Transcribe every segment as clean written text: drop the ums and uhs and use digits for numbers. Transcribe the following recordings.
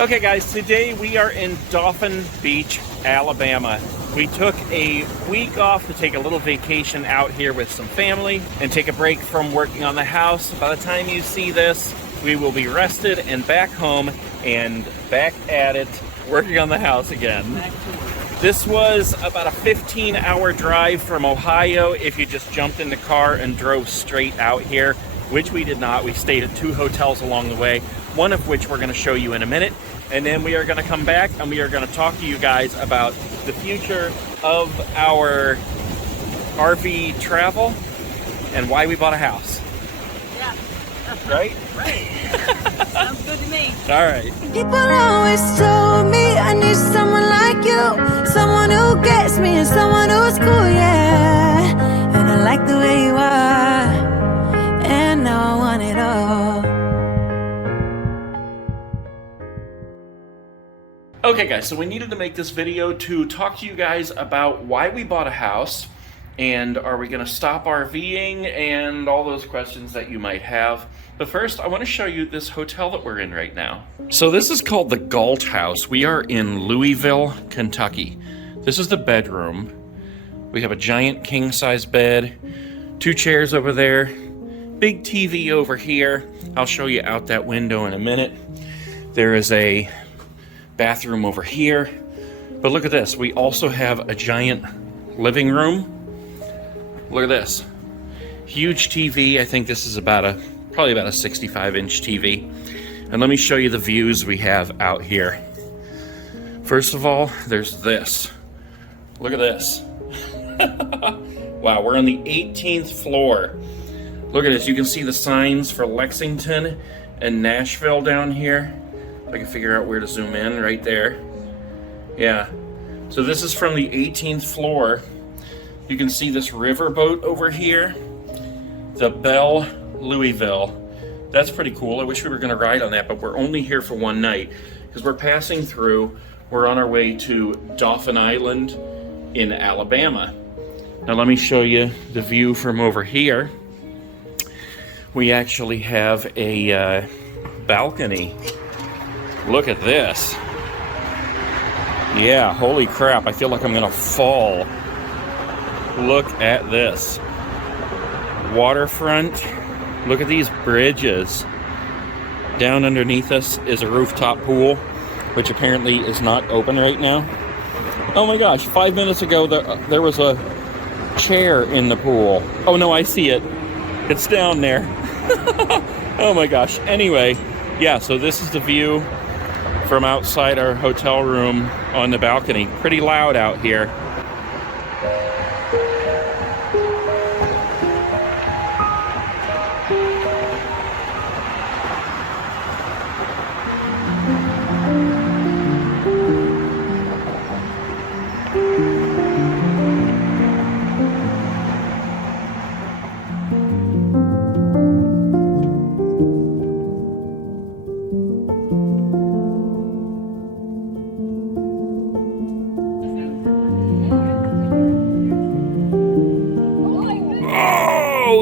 Okay guys, today we are in Dauphin Beach, Alabama. We took a week off to take a little vacation out here with some family and take a break from working on the house. By the time you see this, we will be rested and back home and back at it, working on the house again. This was about a 15-hour drive from Ohio if you just jumped in the car and drove straight out here, which we did not. We stayed at 2 hotels along the way, one of which we're going to show you in a minute. And then we are going to come back and we are going to talk to you guys about the future of our RV travel and why we bought a house. Yeah. Right? Right. Sounds good to me. All right. People always told me I need someone like you, someone who gets me and someone who's cool, yeah. And I like the way you are, and now I want it all. Okay guys, so we needed to make this video to talk to you guys about why we bought a house and are we going to stop RVing and all those questions that you might have. But first, I want to show you this hotel that we're in right now. So this is called the Galt House. We are in Louisville, Kentucky. This is the bedroom. We have a giant king-size bed, 2 chairs over there, big TV over here. I'll show you out that window in a minute. There is a bathroom over here. But look at this. We also have a giant living room. Look at this. Huge TV. I think this is probably about a 65-inch TV. And let me show you the views we have out here. First of all, there's this. Look at this. Wow, we're on the 18th floor. Look at this. You can see the signs for Lexington and Nashville down here. I can figure out where to zoom in right there. Yeah. So this is from the 18th floor. You can see this riverboat over here. The Belle Louisville. That's pretty cool. I wish we were going to ride on that, but we're only here for one night because we're passing through. We're on our way to Dauphin Island in Alabama. Now let me show you the view from over here. We actually have a balcony. Look at this. Yeah, holy crap. I feel like I'm gonna fall. Look at this. Waterfront. Look at these bridges. Down underneath us is a rooftop pool, which apparently is not open right now. Oh my gosh, 5 minutes ago there was a chair in the pool. Oh no, I see it. It's down there. Oh my gosh. Anyway, yeah, so this is the view from outside our hotel room on the balcony. Pretty loud out here.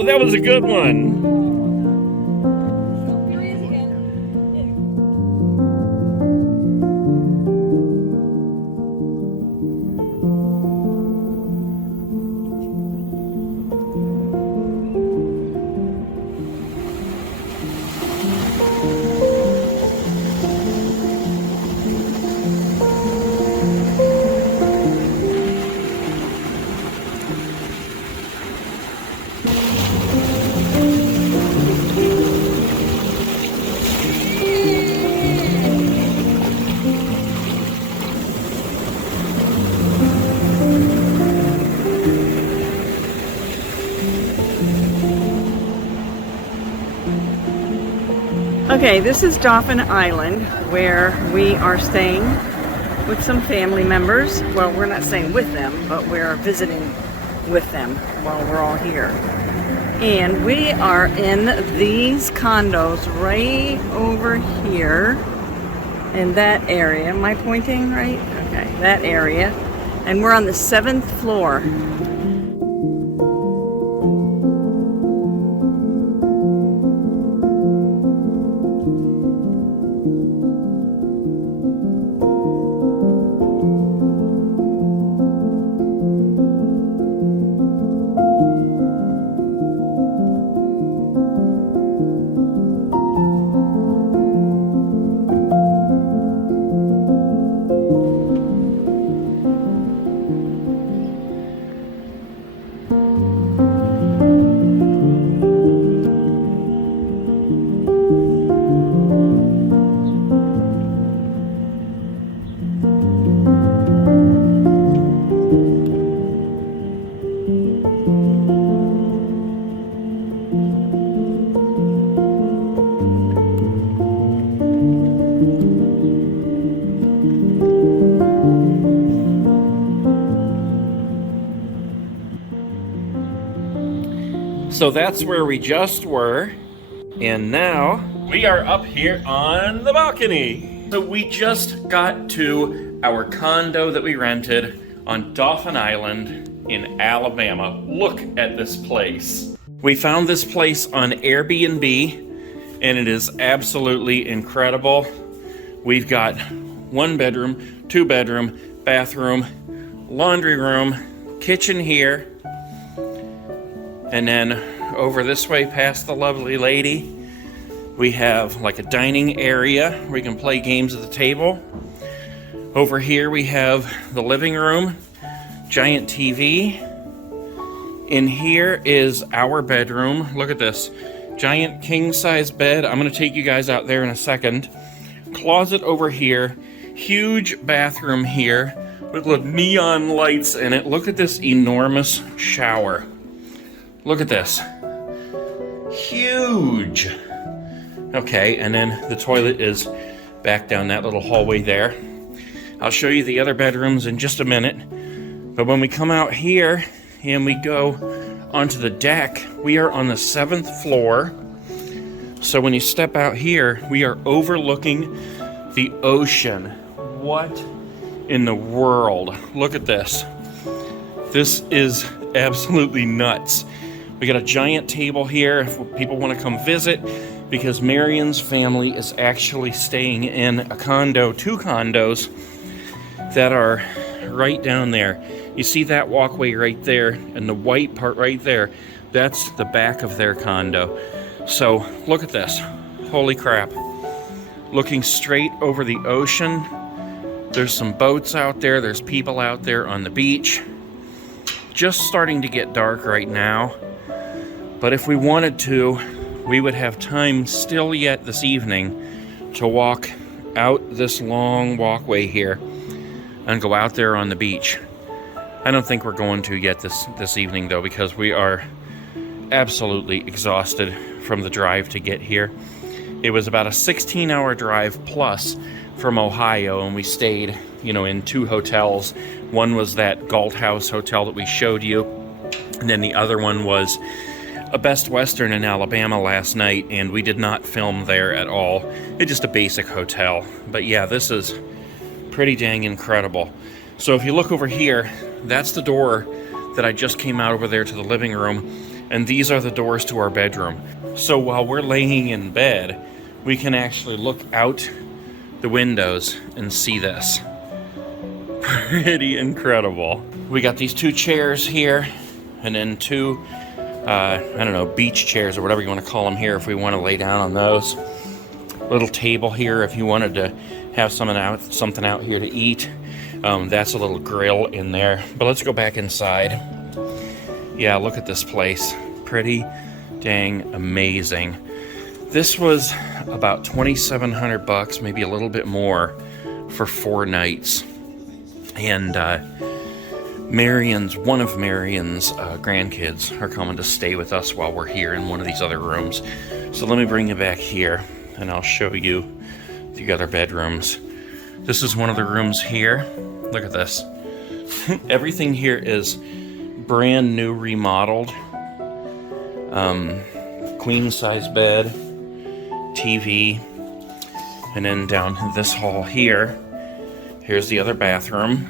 That was a good one. Okay, this is Dauphin Island, where we are staying with some family members. Well, we're not staying with them, but we're visiting with them while we're all here. And we are in these condos right over here in that area. Am I pointing right? Okay, that area. And we're on the 7th floor. So that's where we just were, and now we are up here on the balcony. So we just got to our condo that we rented on Dauphin Island in Alabama. Look at this place. We found this place on Airbnb, and it is absolutely incredible. We've got 1 bedroom, 2 bedroom, bathroom, laundry room, kitchen here, and then over this way past the lovely lady, we have like a dining area where we can play games at the table. Over here we have the living room, giant TV. In here is our bedroom. Look at this, giant king-size bed. I'm gonna take you guys out there in a second. Closet over here, huge bathroom here with little neon lights in it. Look at this enormous shower. Look at this, huge. Okay, and then the toilet is back down that little hallway there. I'll show you the other bedrooms in just a minute. But when we come out here and we go onto the deck, we are on the 7th floor. So when you step out here, we are overlooking the ocean. What in the world? Look at this. This is absolutely nuts. We got a giant table here if people want to come visit, because Marion's family is actually staying in a condo, 2 condos that are right down there. You see that walkway right there, and the white part right there, that's the back of their condo. So look at this, holy crap. Looking straight over the ocean. There's some boats out there, there's people out there on the beach. Just starting to get dark right now, but if we wanted to, we would have time still yet this evening to walk out this long walkway here and go out there on the beach. I don't think we're going to yet this evening though, because we are absolutely exhausted from the drive to get here. It was about a 16-hour drive plus from Ohio, and we stayed, in 2 hotels. One was that Galt House Hotel that we showed you, and then the other one was a Best Western in Alabama last night, and we did not film there at all. It's just a basic hotel. But yeah, this is pretty dang incredible. So if you look over here, that's the door that I just came out over there to the living room, and these are the doors to our bedroom. So while we're laying in bed, we can actually look out the windows and see this. Pretty incredible. We got these 2 chairs here, and then 2 beach chairs or whatever you want to call them here if we want to lay down on those. Little table here if you wanted to have something out here to eat. That's a little grill in there. But let's go back inside. Yeah, look at this place. Pretty dang amazing. This was about $2,700, maybe a little bit more, for 4 nights. And one of Marion's grandkids are coming to stay with us while we're here in one of these other rooms. So let me bring you back here, and I'll show you the other bedrooms. This is one of the rooms here. Look at this. Everything here is brand new, remodeled. Queen size bed, TV, and then down this hall here, here's the other bathroom.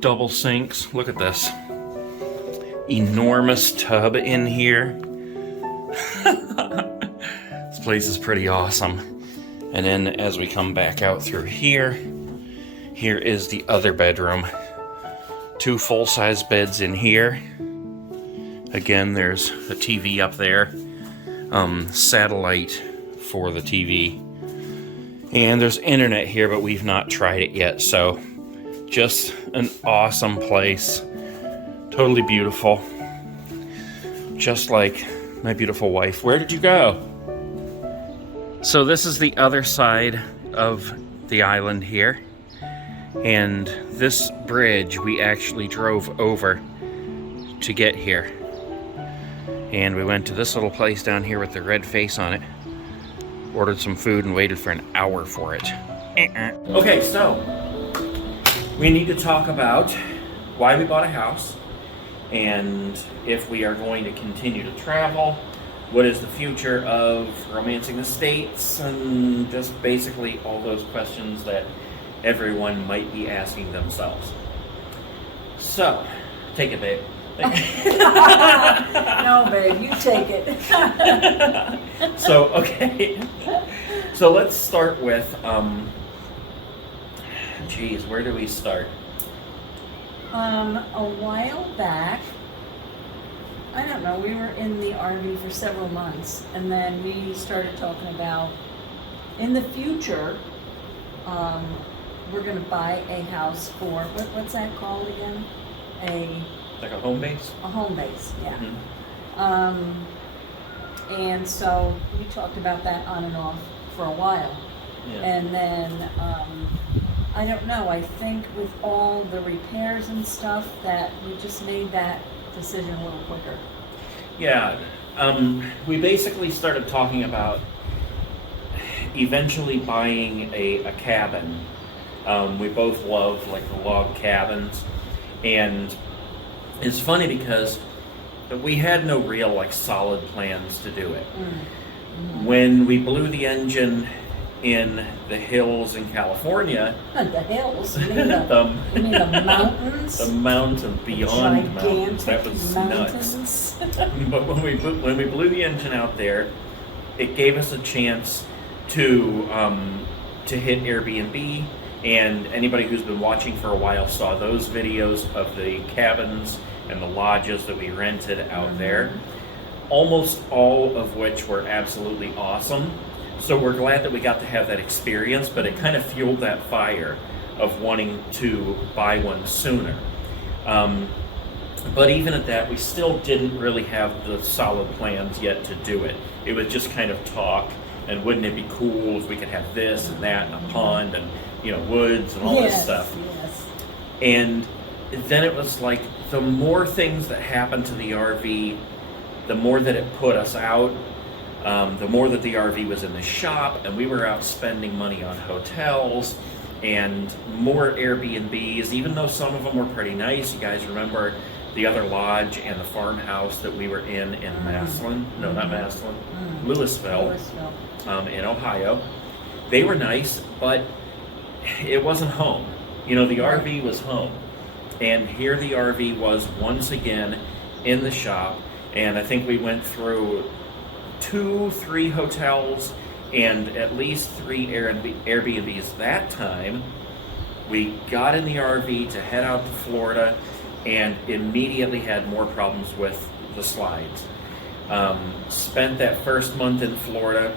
Double sinks. Look at this. Enormous tub in here. This place is pretty awesome. And then as we come back out through here, here is the other bedroom. 2 full-size beds in here. Again, there's a TV up there. Satellite for the TV. And there's internet here, but we've not tried it yet. So just an awesome place. Totally beautiful. Just like my beautiful wife. Where did you go? So this is the other side of the island here. And this bridge we actually drove over to get here. And we went to this little place down here with the red face on it. Ordered some food and waited for an hour for it. Okay, so we need to talk about why we bought a house and if we are going to continue to travel, what is the future of romancing the States, and just basically all those questions that everyone might be asking themselves. So, take it, babe. No, babe, you take it. So, okay. So let's start with, geez, where do we start? A while back, I don't know, we were in the RV for several months, and then we started talking about, in the future, we're going to buy a house for, what's that called again? Like a home base? A home base, yeah. Mm-hmm. And so we talked about that on and off for a while. Yeah. And then, I don't know, I think with all the repairs and stuff that we just made that decision a little quicker. Yeah, we basically started talking about eventually buying a cabin. We both love like the log cabins, and it's funny because we had no real like solid plans to do it. Mm-hmm. When we blew the engine in the hills in California. The hills? You mean the mountains? The mountain beyond mountains. That was mountains. Nuts. But when we blew the engine out there, it gave us a chance to hit Airbnb, and anybody who's been watching for a while saw those videos of the cabins and the lodges that we rented out there, almost all of which were absolutely awesome. So we're glad that we got to have that experience, but it kind of fueled that fire of wanting to buy one sooner. But even at that, we still didn't really have the solid plans yet to do it. It was just kind of talk, and wouldn't it be cool if we could have this and that and a pond and, you know, woods and all this stuff. Yes. And then it was like the more things that happened to the RV, the more that it put us out. The more that the RV was in the shop, and we were out spending money on hotels and more Airbnbs, even though some of them were pretty nice. You guys remember the other lodge and the farmhouse that we were in Massillon? No, not Massillon. Louisville. In Ohio. They were nice, but it wasn't home. You know, the RV was home. And here the RV was once again in the shop, and I think we went through 2-3 hotels and at least 3 Airbnbs that time. We got in the RV to head out to Florida and immediately had more problems with the slides. Spent that first month in Florida,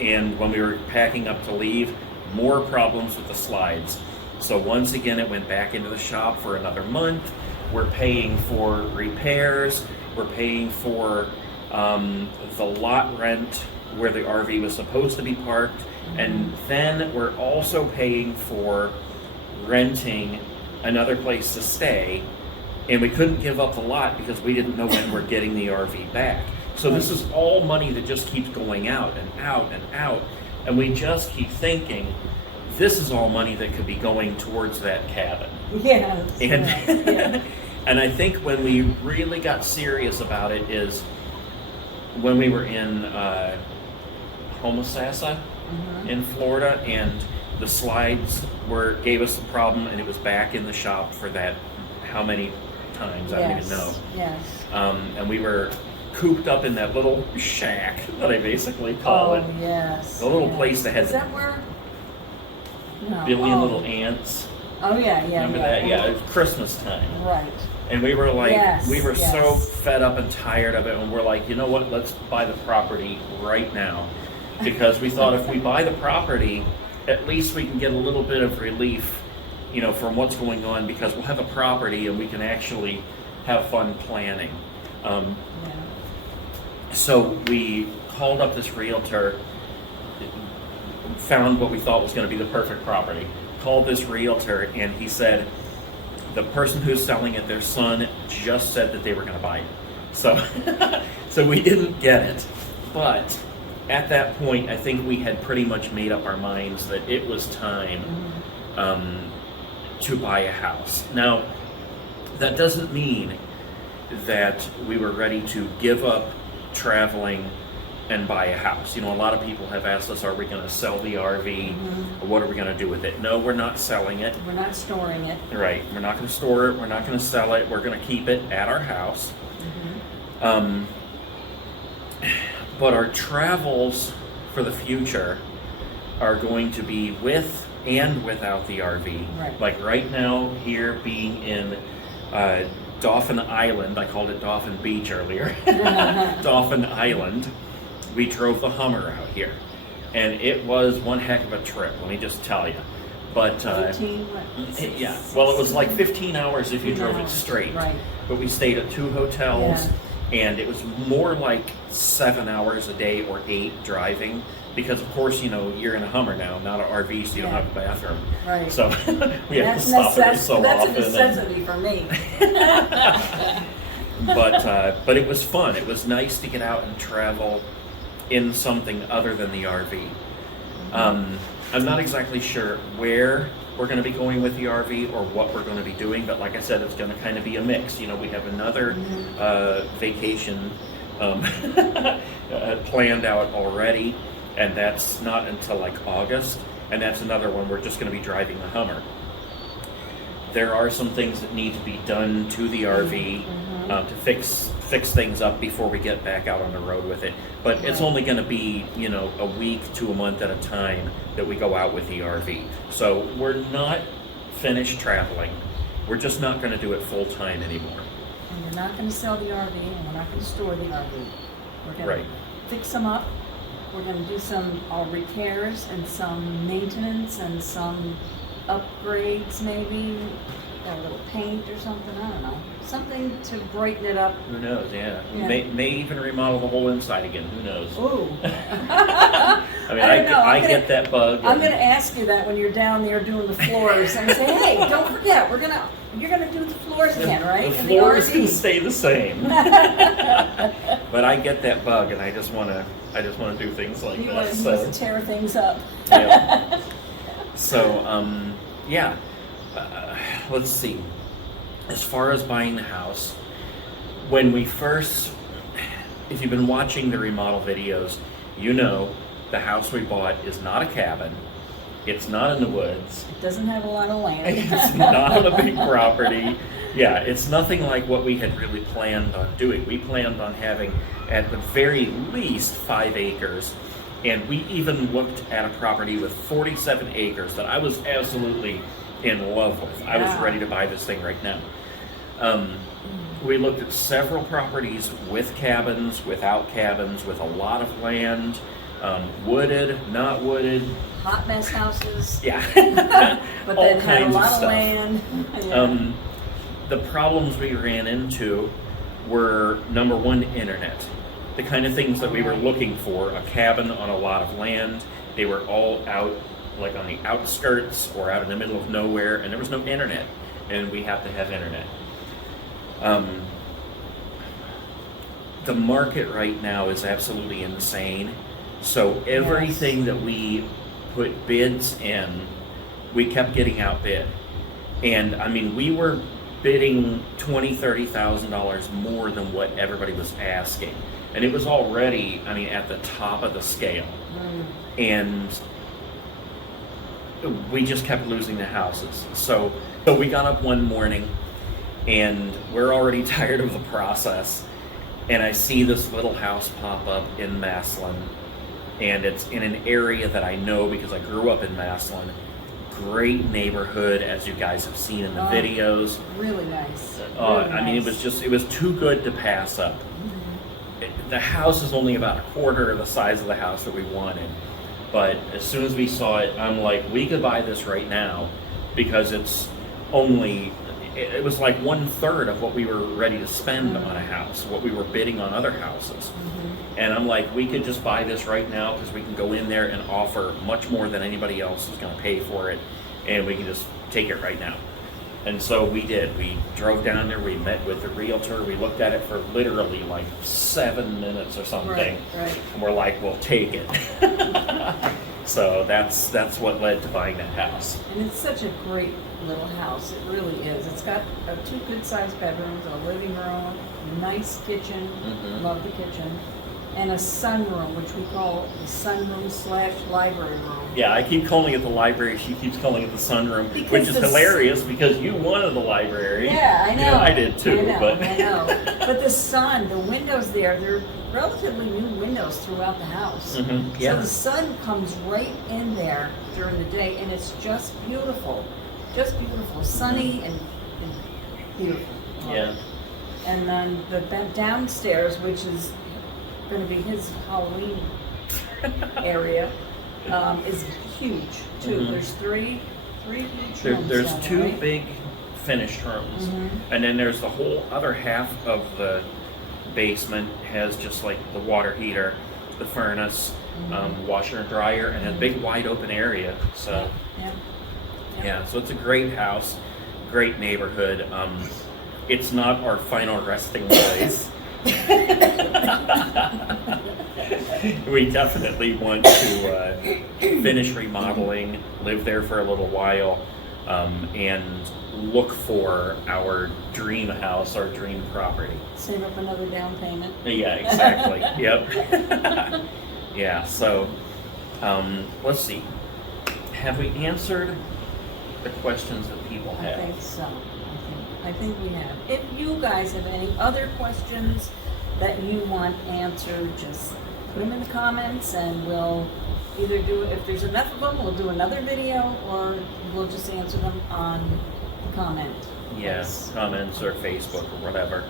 and when we were packing up to leave, more problems with the slides. So once again, it went back into the shop for another month. We're paying for repairs. We're paying for the lot rent where the RV was supposed to be parked, and then we're also paying for renting another place to stay, and we couldn't give up the lot because we didn't know when we're getting the RV back. So this is all money that just keeps going out and out and out, and we just keep thinking this is all money that could be going towards that cabin. Yes. And and I think when we really got serious about it is when we were in Homosassa in Florida, and the slides gave us the problem, and it was back in the shop for that how many times, I don't even know. Yes. And we were cooped up in that little shack that I basically call it. Oh, yes. The little place that has Is that where? No. a billion little ants. Oh, yeah. Remember that? Yeah, it was Christmas time. Right. And we were like, Yes, so fed up and tired of it, and we're like, you know what, let's buy the property right now. Because we thought if we buy the property, at least we can get a little bit of relief, you know, from what's going on, because we'll have a property and we can actually have fun planning. So we called up this realtor, found what we thought was going to be the perfect property, called this realtor, and he said, the person who's selling it, their son just said that they were going to buy it. So, so we didn't get it. But at that point, I think we had pretty much made up our minds that it was time to buy a house. Now, that doesn't mean that we were ready to give up traveling and buy a house. You know, a lot of people have asked us, are we going to sell the RV? Or what are we going to do with it? No, we're not selling it. We're not storing it. Right. We're not going to store it. We're not going to sell it. We're going to keep it at our house. But our travels for the future are going to be with and without the RV. Right. Like right now, here being in Dauphin Island, I called it Dauphin Beach earlier. Dauphin Island. We drove the Hummer out here, and it was one heck of a trip, let me just tell you. But 15, yeah, well, it was like 15 hours if you drove it straight. Right. But we stayed at 2 hotels, and it was more like 7 hours a day or 8 driving, because of course, you know, you're in a Hummer now, not an RV, so you don't have a bathroom. Right. So we have to stop every so that's often. That's a necessity for me. But it was fun. It was nice to get out and travel in something other than the RV. I'm not exactly sure where we're going to be going with the RV or what we're going to be doing, but like I said, it's going to kind of be a mix. You know, we have another vacation planned out already, and that's not until like August, and that's another one we're just going to be driving the Hummer. There are some things that need to be done to the RV to fix things up before we get back out on the road with it. But it's only going to be, you know, a week to a month at a time that we go out with the RV. So we're not finished traveling. We're just not going to do it full time anymore. And we're not going to sell the RV, and we're not going to store the RV. We're going to fix them up. We're going to do some repairs and some maintenance and some upgrades, maybe a little paint or something. I don't know, something to brighten it up. Who knows? Yeah, may even remodel the whole inside again. Who knows? Ooh. I mean, I get that bug. I'm going to ask you that when you're down there doing the floors. I'm going to say, hey, don't forget, you're going to do the floors again, right? The floors can stay the same. But I get that bug, and I just want to do things like you that. You want to tear things up. Yeah. So, yeah. Let's see. As far as buying the house, when we first, if you've been watching the remodel videos, you know the house we bought is not a cabin. It's not in the woods. It doesn't have a lot of land. It's not on a big property. Yeah, it's nothing like what we had really planned on doing. We planned on having at the very least 5 acres, and we even looked at a property with 47 acres that I was absolutely in love with. I was ready to buy this thing right now. We looked at several properties with cabins, without cabins, with a lot of land, wooded, not wooded. Hot mess houses. Yeah. But then had a lot of land. Yeah. The problems we ran into were, number one, internet. The kind of things that we were looking for, a cabin on a lot of land. They were all out, like on the outskirts or out in the middle of nowhere, and there was no internet, and we have to have internet. The market right now is absolutely insane, so everything that we put bids in, we kept getting outbid. And I mean, we were bidding $20,000-$30,000 more than what everybody was asking, and it was already, I mean, at the top of the scale. And we just kept losing the houses. So we got up one morning, and we're already tired of the process, and I see this little house pop up in Massillon, and it's in an area that I know because I grew up in Massillon. Great neighborhood, as you guys have seen in the videos. Really nice. I mean, it was too good to pass up. The house is only about a quarter of the size of the house that we wanted, but as soon as we saw it, I'm like, we could buy this right now, because it was like 1/3 of what we were ready to spend on a house, what we were bidding on other houses. And I'm like, we could just buy this right now, because we can go in there and offer much more than anybody else is going to pay for it, and we can just take it right now. And so we did. We drove down there, we met with the realtor, we looked at it for literally like 7 minutes or something. Right. And we're like, we'll take it. So that's what led to buying that house. And it's such a great little house. It really is. It's got 2 good-sized bedrooms, a living room, a nice kitchen. Love the kitchen. And a sunroom, which we call the sunroom/library room. Yeah, I keep calling it the library. She keeps calling it the sunroom, Because which is hilarious because you wanted the library. Yeah, I know. You know, I did too. I know. But the windows there, they're relatively new windows throughout the house. Yeah. So the sun comes right in there during the day, and it's just beautiful. Just beautiful. Sunny and beautiful. Yeah. And then the downstairs, which is going to be his Halloween area, is huge too. There's three huge rooms. There's down 2 there, right? big finished rooms, and then there's the whole other half of the basement has just like the water heater, the furnace, washer and dryer, and a big wide open area. So yeah, so it's a great house, great neighborhood. It's not our final resting place. We definitely want to finish remodeling, live there for a little while, and look for our dream house, our dream property. Save up another down payment. Yeah, exactly. Yep. Yeah, so let's see. Have we answered the questions that people have? I think so. I think we have. If you guys have any other questions that you want answered, just put them in the comments and we'll either do, if there's enough of them, we'll do another video, or we'll just answer them on the comment. Yes, comments or Facebook or whatever.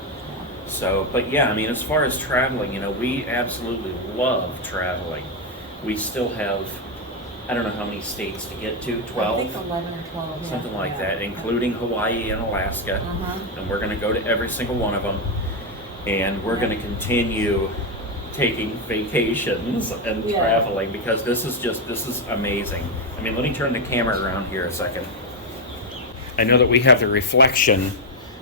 So, but yeah, I mean, as far as traveling, you know, we absolutely love traveling. We still have, I don't know how many states to get to, 12? I think 11 or 12. Something like that, including Hawaii and Alaska. And we're going to go to every single one of them. And we're going to continue taking vacations and traveling, because this is amazing. I mean, let me turn the camera around here a second. I know that we have the reflection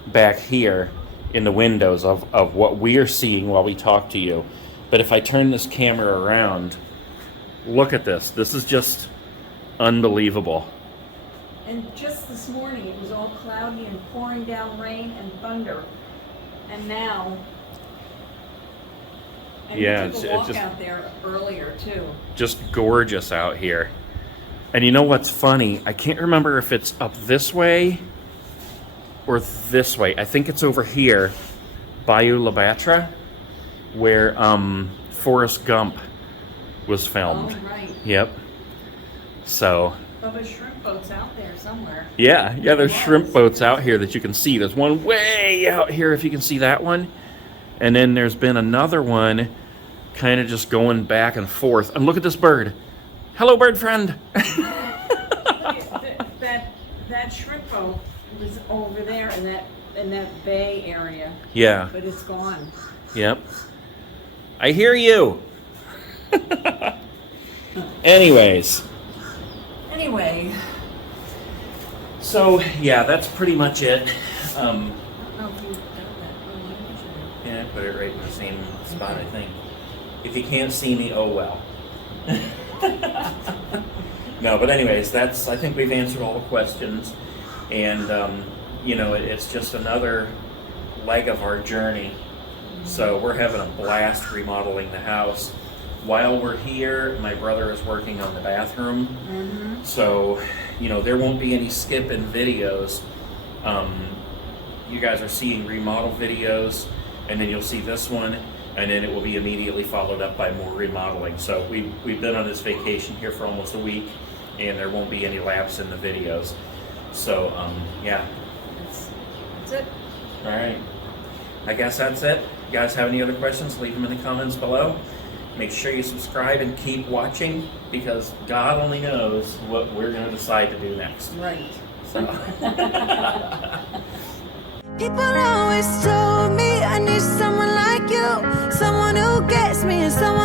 back here in the windows of what we're seeing while we talk to you. But if I turn this camera around, look at this. This is just unbelievable. And just this morning, it was all cloudy and pouring down rain and thunder. And now, we took a walk out there earlier too. Just gorgeous out here. And you know what's funny? I can't remember if it's up this way or this way. I think it's over here, Bayou La Batre, where Forrest Gump was filmed. Oh, right. Yep. So. Oh, there's shrimp boats out there somewhere. Yeah, there's shrimp boats out here that you can see. There's one way out here, if you can see that one. And then there's been another one kind of just going back and forth. And look at this bird. Hello, bird friend. that shrimp boat was over there in that bay area. Yeah. But it's gone. Yep. I hear you. Anyways. Anyway. So, yeah, that's pretty much it. I don't know if you've done that. Yeah, put it right in the same spot, I think. If you can't see me, oh well. No, but anyways, I think we've answered all the questions. And, it's just another leg of our journey. So we're having a blast remodeling the house. While we're here, my brother is working on the bathroom. So, there won't be any skip in videos. You guys are seeing remodel videos, and then you'll see this one, and then it will be immediately followed up by more remodeling. So we've been on this vacation here for almost a week, and there won't be any lapse in the videos. So, yeah. That's it. All right. I guess that's it. You guys have any other questions, leave them in the comments below. Make sure you subscribe and keep watching, because God only knows what we're going to decide to do next. Right. So. People always told me I need someone like you, someone who gets me and someone